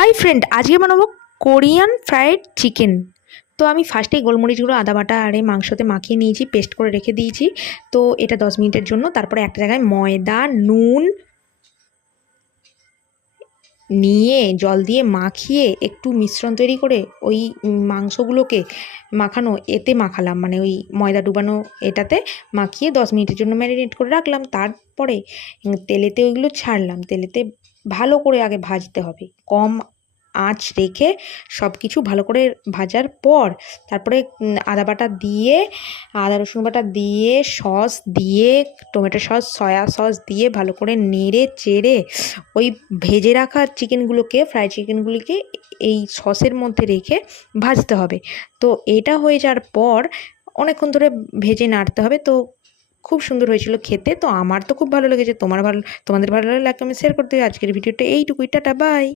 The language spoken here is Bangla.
হাই ফ্রেন্ড, আজকে বানাবো কোরিয়ান ফ্রাইড চিকেন। তো আমি ফার্স্টেই গোলমরিচগুলো আদা বাটা আর এই মাংসতে মাখিয়ে নিয়েছি, পেস্ট করে রেখে দিয়েছি। তো এটা 10 মিনিটের জন্য। তারপরে একটা জায়গায় ময়দা, নুন নিয়ে জল দিয়ে মাখিয়ে একটু মিশ্রণ তৈরি করে ওই মাংসগুলোকে এতে মাখালাম, মানে ওই ময়দা ডুবানো এটাতে মাখিয়ে 10 মিনিটের জন্য ম্যারিনেট করে রাখলাম। তারপরে তেলেতে ওইগুলো ছাড়লাম। তেলেতে ভালো করে আগে ভাজতে হবে, কম আঁচ রেখে সব কিছু ভালো করে ভাজার পর তারপরে আদা বাটা দিয়ে, আদা রসুন বাটা দিয়ে, সস দিয়ে, টমেটো সস, সয়া সস দিয়ে ভালো করে নেড়ে চেড়ে ওই ভেজে রাখা চিকেনগুলোকে, ফ্রাই চিকেনগুলিকে এই সসের মধ্যে রেখে ভাজতে হবে। তো এটা হয়ে যাওয়ার পর অনেকক্ষণ ধরে ভেজে নাড়তে হবে। তো খুব সুন্দর হয়েছিল খেতে। তো আমার তো খুব ভালো লেগেছে। তোমাদের ভালো লাগলে লাইক কমেন্ট শেয়ার করতে হবে। আজকের ভিডিওটা এইটুকুই। Tata, by.